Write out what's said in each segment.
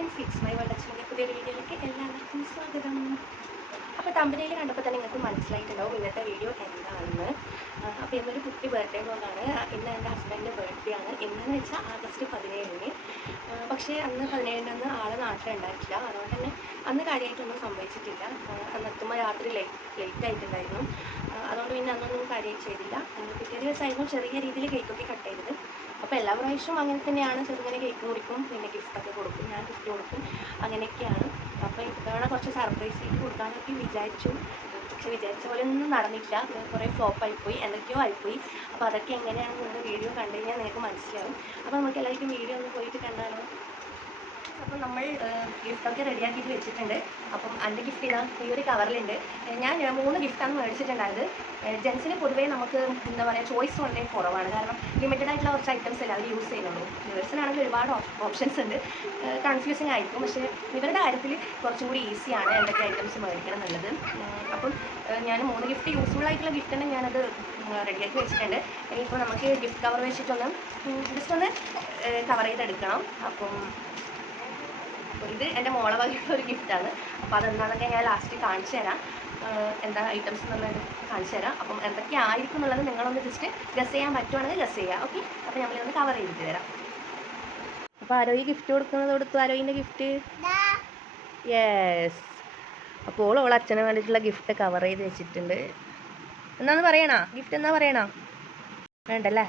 Friends, it's my വളർച്ചയുടെ പുതിയ വീഡിയോയിലേക്ക് എല്ലാവർക്കും സ്വാഗതം. അപ്പോൾ തമ്പനയിൽ കണ്ടപ്പോൾ തന്നെ നിങ്ങൾക്ക് മനസ്സിലായിട്ടുണ്ടാവും ഇന്നത്തെ വീഡിയോ എന്താണെന്ന്. അപ്പോൾ ഇന്നൊരു കുട്ടി ബർത്ത്ഡേ വ്ളോഗാണ്. ഇന്ന് എൻ്റെ ഹസ്ബൻഡിൻ്റെ ബർത്ത്ഡേ ആണ്. ഇന്നെന്ന് വെച്ചാൽ ആഗസ്റ്റ് 17. പക്ഷേ അന്ന് 17 ആൾ നാട്ടിലുണ്ടായിട്ടില്ല. അതുകൊണ്ട് തന്നെ അന്ന് കാര്യമായിട്ടൊന്നും സംഭവിച്ചിട്ടില്ല. അന്നെത്തുമ്പോൾ രാത്രി ലേറ്റ് ആയിട്ടുണ്ടായിരുന്നു. അതുകൊണ്ട് പിന്നെ അന്നൊന്നും കാര്യമായിട്ട് ചെയ്തില്ല. പിറ്റേ ദിവസമായിരുന്നു ചെറിയ രീതിയിൽ കേക്കൊക്കെ കട്ട് ചെയ്തത്. അപ്പോൾ എല്ലാ പ്രാവശ്യവും അങ്ങനെ തന്നെയാണ്. ചെറുങ്ങനെ കേക്ക് മുറിക്കും, പിന്നെ ഗിഫ്റ്റൊക്കെ കൊടുക്കും, ഞാൻ ഗിഫ്റ്റ് കൊടുക്കും, അങ്ങനെയൊക്കെയാണ്. അപ്പോൾ ഇത്തവണ കുറച്ച് സർപ്രൈസ് ആയിട്ട് കൊടുക്കാനൊക്കെ വിചാരിച്ചു. പക്ഷെ വിചാരിച്ച പോലെ ഒന്നും നടന്നിട്ടില്ല. കുറേ ഫ്ലോപ്പായിപ്പോയി, എന്തൊക്കെയോ ആയിപ്പോയി. അപ്പോൾ അതൊക്കെ എങ്ങനെയാണ് നിങ്ങളുടെ വീഡിയോ കണ്ടു കഴിഞ്ഞാൽ നിങ്ങൾക്ക് മനസ്സിലാവും. അപ്പോൾ നമുക്ക് എല്ലാവർക്കും വീഡിയോ ഒന്ന് പോയിട്ട് കണ്ടാലോ. അപ്പോൾ നമ്മൾ ഗിഫ്റ്റൊക്കെ റെഡിയാക്കിയിട്ട് വെച്ചിട്ടുണ്ട്. അപ്പം എൻ്റെ ഗിഫ്റ്റ് ഇതാ ഈ ഒരു കവറിലുണ്ട്. ഞാൻ 3 ഗിഫ്റ്റാണ് മേടിച്ചിട്ടുണ്ടായത്. ജെൻസിന് പൊതുവേ നമുക്ക് എന്താ പറയുക ചോയ്സ് വളരെ കുറവാണ്. കാരണം ലിമിറ്റഡ് ആയിട്ടുള്ള കുറച്ച് ഐറ്റംസ് അല്ല അവർ യൂസ് ചെയ്യുന്നുള്ളൂ. ഗേൾസിനാണെങ്കിൽ ഒരുപാട് ഓപ്ഷൻസ് ഉണ്ട്. കൺഫ്യൂസിങ് ആയിരിക്കും. പക്ഷേ ഇവരുടെ കാര്യത്തിൽ കുറച്ചും കൂടി ഈസിയാണ് എന്തൊക്കെ ഐറ്റംസ് മേടിക്കണം എന്നുള്ളത്. അപ്പം ഞാൻ 3 ഗിഫ്റ്റ് യൂസ്ഫുൾ ആയിട്ടുള്ള ഗിഫ്റ്റ് തന്നെ ഞാനത് റെഡിയാക്കി വെച്ചിട്ടുണ്ട്. ഇനിയിപ്പോൾ നമുക്ക് ഗിഫ്റ്റ് കവർ വെച്ചിട്ടൊന്ന് ജസ്റ്റ് ഒന്ന് കവർ ചെയ്തെടുക്കണം. അപ്പം ഇത് എൻ്റെ മോളെ വകയുള്ള ഒരു ഗിഫ്റ്റാണ്. അപ്പോൾ അതെന്താണെന്നൊക്കെ ഞാൻ ലാസ്റ്റ് കാണിച്ചു തരാം. എന്താ ഐറ്റംസ് എന്നുള്ളത് കാണിച്ചു തരാം. അപ്പം എന്തൊക്കെ ആയിരിക്കും എന്നുള്ളത് നിങ്ങളൊന്ന് ജസ്റ്റ് ഗസ് ചെയ്യാൻ പറ്റുവാണെങ്കിൽ ഗസ് ചെയ്യാം. ഓക്കെ, അപ്പോൾ നമ്മളിതൊന്ന് കവർ ചെയ്തിട്ട് തരാം. അപ്പോൾ ആരോ ഈ ഗിഫ്റ്റ് കൊടുക്കുന്നത് കൊടുത്തു. ആരോയിൻ്റെ ഗിഫ്റ്റ്? യെസ്. അപ്പോൾ അവൾ അച്ഛന് വേണ്ടിയിട്ടുള്ള ഗിഫ്റ്റ് കവർ ചെയ്ത് വെച്ചിട്ടുണ്ട്. എന്നാന്ന് പറയണോ? ഗിഫ്റ്റ് എന്നാ പറയണോ? വേണ്ടല്ലേ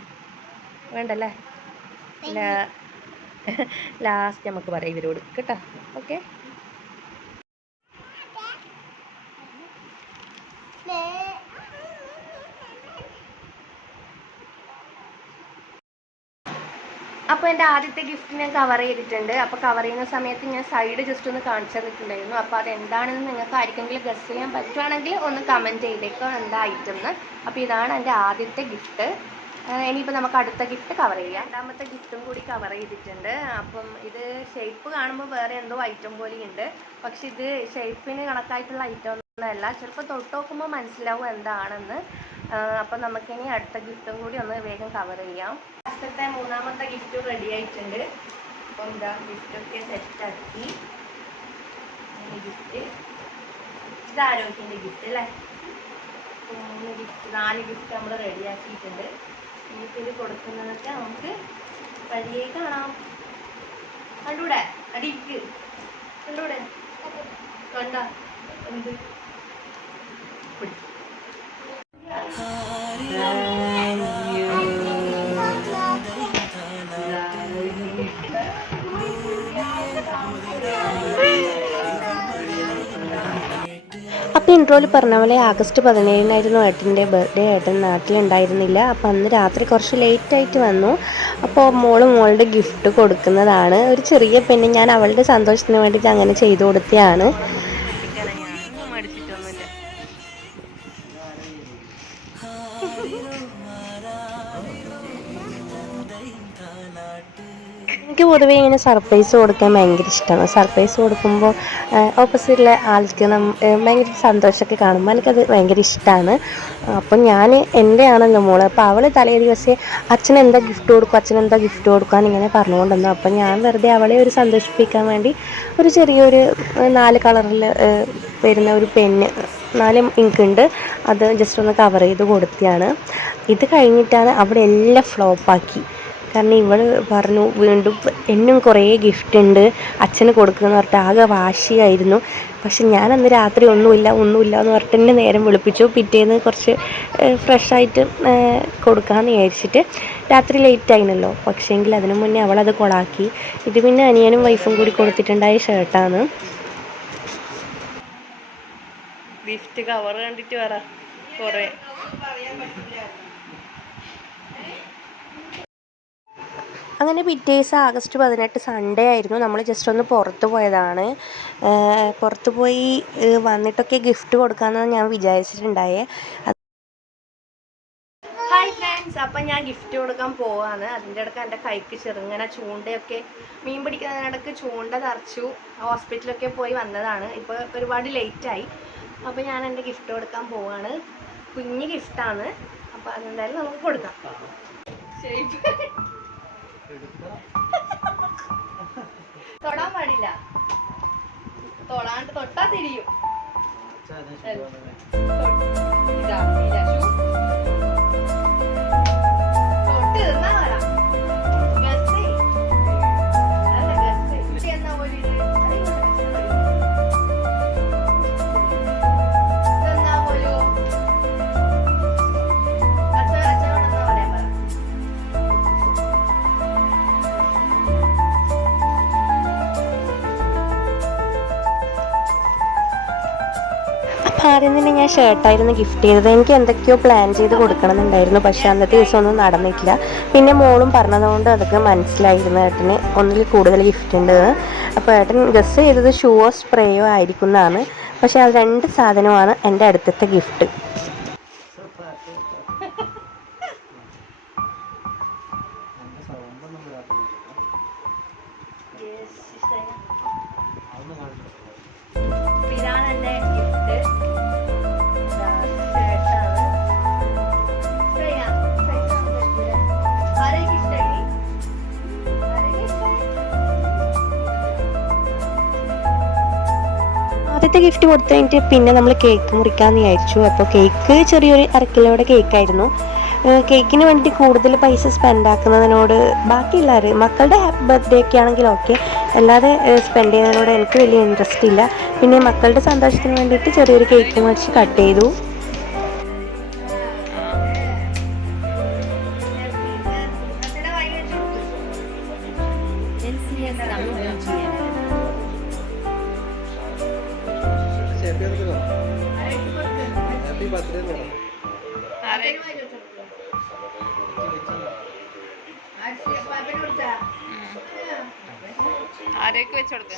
ഇല്ല, ലാസ്റ്റ് നമുക്ക് പറയാം ഇവരോട് കേട്ടോ. ഓക്കെ, അപ്പോൾ എൻ്റെ ആദ്യത്തെ ഗിഫ്റ്റ് ഞാൻ കവർ ചെയ്തിട്ടുണ്ട്. അപ്പോൾ കവർ ചെയ്യുന്ന സമയത്ത് ഞാൻ സൈഡ് ജസ്റ്റ് ഒന്ന് കാണിച്ചു തന്നിട്ടുണ്ടായിരുന്നു. അപ്പോൾ അതെന്താണെന്ന് നിങ്ങൾക്ക് ആർക്കെങ്കിലും ഗസ് ചെയ്യാൻ പറ്റുവാണെങ്കിൽ ഒന്ന് കമൻറ്റ് ചെയ്തേക്കോ എന്താ ഐറ്റം എന്ന്. അപ്പോൾ ഇതാണ് എൻ്റെ ആദ്യത്തെ ഗിഫ്റ്റ്. ഇനിയിപ്പോൾ നമുക്ക് അടുത്ത ഗിഫ്റ്റ് കവർ ചെയ്യാം. രണ്ടാമത്തെ ഗിഫ്റ്റും കൂടി കവർ ചെയ്തിട്ടുണ്ട്. അപ്പം ഇത് ഷേപ്പ് കാണുമ്പോൾ വേറെ എന്തോ ഐറ്റം പോലെയുണ്ട്. പക്ഷെ ഇത് ഷേപ്പിന് കണക്കായിട്ടുള്ള ഐറ്റം ഒന്നുമല്ല. ചിലപ്പോൾ തൊട്ട് നോക്കുമ്പോൾ മനസ്സിലാവും എന്താണെന്ന്. അപ്പം നമുക്കിനി അടുത്ത ഗിഫ്റ്റും കൂടി ഒന്ന് വേഗം കവർ ചെയ്യാം. ഫസ്റ്റത്തെ 3ാമത്തെ ഗിഫ്റ്റ് റെഡി ആയിട്ടുണ്ട്. അപ്പം എന്താ ഗിഫ്റ്റൊക്കെ സെറ്റാക്കി. ഗിഫ്റ്റ് ഇത് ആരോഗ്യത്തിൻ്റെ ഗിഫ്റ്റ് അല്ലേ. 4 ഗിഫ്റ്റ് നമ്മൾ റെഡിയാക്കിയിട്ടുണ്ട്. ഇനിയിപ്പോൾ ഇത് കൊടുക്കുന്നതൊക്കെ നമുക്ക് വഴിയേ കാണാം. കണ്ടൂടെ? അടിക്ക് കണ്ടൂടെ? കണ്ട എന്ത് അപ്പോൾ ഇൻട്രോയിൽ പറഞ്ഞ പോലെ ആഗസ്റ്റ് 17 ഏട്ടൻ്റെ ബർത്ത്ഡേ. ഏട്ടൻ നാട്ടിലുണ്ടായിരുന്നില്ല. അപ്പോൾ അന്ന് രാത്രി കുറച്ച് ലേറ്റായിട്ട് വന്നു. അപ്പോൾ മോളുടെ ഗിഫ്റ്റ് കൊടുക്കുന്നതാണ്. ഒരു ചെറിയ പെണ്ണ്. ഞാൻ അവളുടെ സന്തോഷത്തിന് വേണ്ടിയിട്ട് അങ്ങനെ ചെയ്തു കൊടുത്തതാണ്. എനിക്ക് പൊതുവേ ഇങ്ങനെ സർപ്രൈസ് കൊടുക്കാൻ ഭയങ്കര ഇഷ്ടമാണ്. സർപ്രൈസ് കൊടുക്കുമ്പോൾ ഓപ്പോസിറ്റിലെ ആൾക്ക് ഭയങ്കര സന്തോഷമൊക്കെ കാണുമ്പോൾ എനിക്കത് ഭയങ്കര ഇഷ്ടമാണ്. അപ്പം ഞാൻ എൻ്റെ ആണല്ലോ മോള്. അപ്പോൾ അവൾ തലേ ദിവസം അച്ഛനെന്താ ഗിഫ്റ്റ് കൊടുക്കുക എന്നിങ്ങനെ പറഞ്ഞുകൊണ്ടിരുന്നു. അപ്പം ഞാൻ വെറുതെ അവളെ ഒരു സന്തോഷിപ്പിക്കാൻ വേണ്ടി ഒരു ചെറിയൊരു 4 കളറിൽ വരുന്ന ഒരു പെന്ന് 4 ഇങ്ക് ഉണ്ട്. അത് ജസ്റ്റ് ഒന്ന് കവർ ചെയ്ത് കൊടുത്തതാണ്. ഇത് കഴിഞ്ഞിട്ടാണ് അവിടെ എല്ലാം ഫ്ലോപ്പാക്കി. കാരണം ഇവൾ പറഞ്ഞു വീണ്ടും എന്നും കുറേ ഗിഫ്റ്റ് ഉണ്ട് അച്ഛന് കൊടുക്കുമെന്ന് പറഞ്ഞിട്ട് ആകെ വാശിയായിരുന്നു. പക്ഷെ ഞാൻ അന്ന് രാത്രി ഒന്നുമില്ല എന്ന് പറഞ്ഞിട്ട് എന്നെ നേരം വിളിപ്പിച്ചു. പിറ്റേന്ന് കുറച്ച് ഫ്രഷായിട്ട് കൊടുക്കാമെന്ന് വിചാരിച്ചിട്ട് രാത്രി ലേറ്റ് ആയിരുന്നല്ലോ. പക്ഷേങ്കിൽ അതിനു മുന്നേ അവളത് കൊളാക്കി. ഇത് പിന്നെ അനിയനും വൈഫും കൂടി കൊടുത്തിട്ടുണ്ടായ ഷർട്ടാണ്. ഗിഫ്റ്റ് കവർ കണ്ടിട്ട് പറ കുറേ. അങ്ങനെ പിറ്റേ ദിവസം ആഗസ്റ്റ് 18 സൺഡേ ആയിരുന്നു. നമ്മൾ ജസ്റ്റ് ഒന്ന് പുറത്ത് പോയതാണ്. പുറത്ത് പോയി വന്നിട്ടൊക്കെ ഗിഫ്റ്റ് കൊടുക്കാമെന്നാണ് ഞാൻ വിചാരിച്ചിട്ടുണ്ടായേ. ഹായ് ഫ്രണ്ട്സ്, അപ്പം ഞാൻ ഗിഫ്റ്റ് കൊടുക്കാൻ പോവാണ്. അതിൻ്റെ ഇടയ്ക്ക് എൻ്റെ കൈക്ക് ചെറുങ്ങനെ ചൂണ്ടയൊക്കെ മീൻ പിടിക്കുന്നതിനിടയ്ക്ക് ചൂണ്ട തറച്ചു. ഹോസ്പിറ്റലൊക്കെ പോയി വന്നതാണ്. ഇപ്പോൾ ഒരുപാട് ലേറ്റായി. അപ്പോൾ ഞാൻ എൻ്റെ ഗിഫ്റ്റ് കൊടുക്കാൻ പോവാണ്. കുഞ്ഞ് ഗിഫ്റ്റാണ്. അപ്പോൾ അതെന്തായാലും നമുക്ക് കൊടുക്കാം. ശരി. തൊടാൻ പാടില്ല, തൊടാണ്ട് തൊട്ടാ തിരിയും. ഇതാ ഇതാ ഷൂ തൊട്ട് തിന്നാ പറ. ഗസ് അല്ല ഗസ് എന്നാ പോലെ ഇത് ഇതെന്നാ പോലോ അച്ഛനോടെന്നാ പറയാൻ പറ. ആദ്യം തന്നെ ഞാൻ ഷർട്ടായിരുന്നു ഗിഫ്റ്റ് ചെയ്തത്. എനിക്ക് എന്തൊക്കെയോ പ്ലാൻ ചെയ്ത് കൊടുക്കണമെന്നുണ്ടായിരുന്നു, പക്ഷേ അന്നത്തെ ദിവസം ഒന്നും നടന്നിട്ടില്ല. പിന്നെ മോളും പറഞ്ഞതുകൊണ്ട് അതൊക്കെ മനസ്സിലായിരുന്നു ഏട്ടന് ഒന്നിൽ കൂടുതൽ ഗിഫ്റ്റ് ഉണ്ടെന്ന്. അപ്പോൾ ഏട്ടൻ ഗസ് ചെയ്തത് ഷൂവോ സ്പ്രേയോ ആയിരിക്കും എന്നാണ്. പക്ഷേ അത് 2 സാധനമാണ് എൻ്റെ അടുത്തത്തെ ഗിഫ്റ്റ്. ഇതാണ് എൻ്റെ ഗിഫ്റ്റ്. ആദ്യത്തെ ഗിഫ്റ്റ് കൊടുത്തു കഴിഞ്ഞിട്ട് പിന്നെ നമ്മൾ കേക്ക് മുറിക്കാമെന്ന് വിചാരിച്ചു. അപ്പോൾ കേക്ക് ചെറിയൊരു 1/2 കിലോയുടെ കേക്കായിരുന്നു. കേക്കിന് വേണ്ടി കൂടുതൽ പൈസ സ്പെൻഡ് ആക്കുന്നതിനോട് ബാക്കിയുള്ളവർ മക്കളുടെ ഹാപ്പി ബർത്ത്ഡേ ഒക്കെ ആണെങ്കിൽ ഓക്കെ, അല്ലാതെ സ്പെൻഡ് ചെയ്യുന്നതിനോട് എനിക്ക് വലിയ ഇൻട്രസ്റ്റ് ഇല്ല. പിന്നെ മക്കളുടെ സന്തോഷത്തിന് വേണ്ടിയിട്ട് ചെറിയൊരു കേക്ക് മേടിച്ച് കട്ട് ചെയ്തു. ആരേക്ക് വെച്ച് കൊടുക്ക.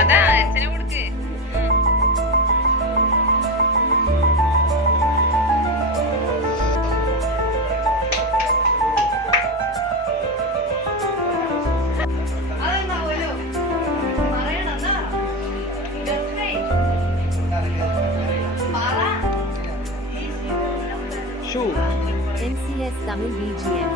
അതാ അച്ഛനെ കൊടുക്ക്. NCS Tamil BGM.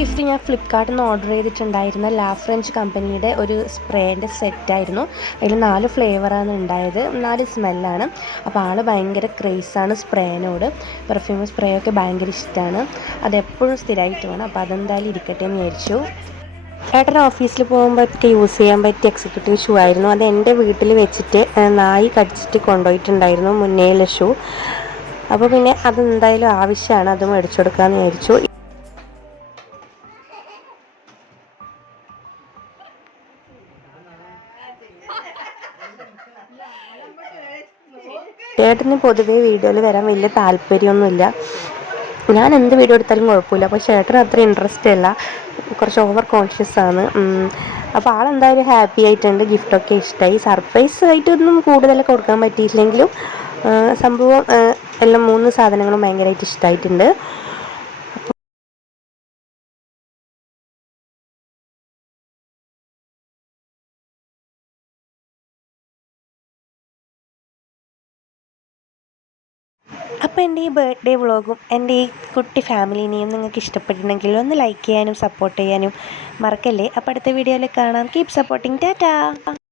ഗിഫ്റ്റ് ഞാൻ ഫ്ലിപ്കാർട്ടിൽ നിന്ന് ഓർഡർ ചെയ്തിട്ടുണ്ടായിരുന്ന ലാ ഫ്രഞ്ച് കമ്പനിയുടെ ഒരു സ്പ്രേൻ്റെ സെറ്റായിരുന്നു. അതിൽ 4 ഫ്ലേവറാണ് ഉണ്ടായത്, 4 സ്മെല്ലാണ്. അപ്പോൾ ആൾ ഭയങ്കര ക്രേസാണ് സ്പ്രേനോട്. പെർഫ്യൂം സ്പ്രേ ഒക്കെ ഭയങ്കര ഇഷ്ടമാണ്, അതെപ്പോഴും സ്ഥിരമായിട്ട് വേണം. അപ്പോൾ അതെന്തായാലും ഇരിക്കട്ടെ എന്ന് വിചാരിച്ചു. ഏട്ടൻ ഓഫീസിൽ പോകുമ്പോഴൊക്കെ യൂസ് ചെയ്യാൻ പറ്റിയ എക്സിക്യൂട്ടീവ് ഷൂ ആയിരുന്നു. അത് എൻ്റെ വീട്ടിൽ വെച്ചിട്ട് നായി കടിച്ചിട്ട് കൊണ്ടുപോയിട്ടുണ്ടായിരുന്നു മുന്നേയുള്ള ഷൂ. അപ്പോൾ പിന്നെ അതെന്തായാലും ആവശ്യമാണ്, അത് മേടിച്ചു കൊടുക്കാമെന്ന് വിചാരിച്ചു. ചേട്ടന് പൊതുവേ വീഡിയോയിൽ വരാൻ വലിയ താല്പര്യമൊന്നുമില്ല. ഞാൻ എന്ത് വീഡിയോ എടുത്താലും കുഴപ്പമില്ല, പക്ഷേ ചേട്ടന് അത്ര ഇൻട്രസ്റ്റ് അല്ല, കുറച്ച് ഓവർ കോൺഷ്യസ് ആണ്. അപ്പോൾ ആളെന്തായാലും ഹാപ്പി ആയിട്ടുണ്ട്, ഗിഫ്റ്റൊക്കെ ഇഷ്ടമായി. സർപ്രൈസ് ആയിട്ടൊന്നും കൂടുതൽ കൊടുക്കാൻ പറ്റിയില്ലെങ്കിലും സംഭവം എല്ലാം 3 സാധനങ്ങളും ഭയങ്കരമായിട്ട് ഇഷ്ടമായിട്ടുണ്ട്. അപ്പോൾ എൻ്റെ ഈ ബർത്ത്ഡേ വ്ളോഗും എൻ്റെ ഈ കുട്ടി ഫാമിലിനെയും നിങ്ങൾക്ക് ഇഷ്ടപ്പെട്ടിട്ടുണ്ടെങ്കിൽ ഒന്ന് ലൈക്ക് ചെയ്യാനും സപ്പോർട്ട് ചെയ്യാനും മറക്കല്ലേ. അപ്പോൾ അടുത്ത വീഡിയോയിൽ കാണാം. Keep supporting. ടാറ്റാ.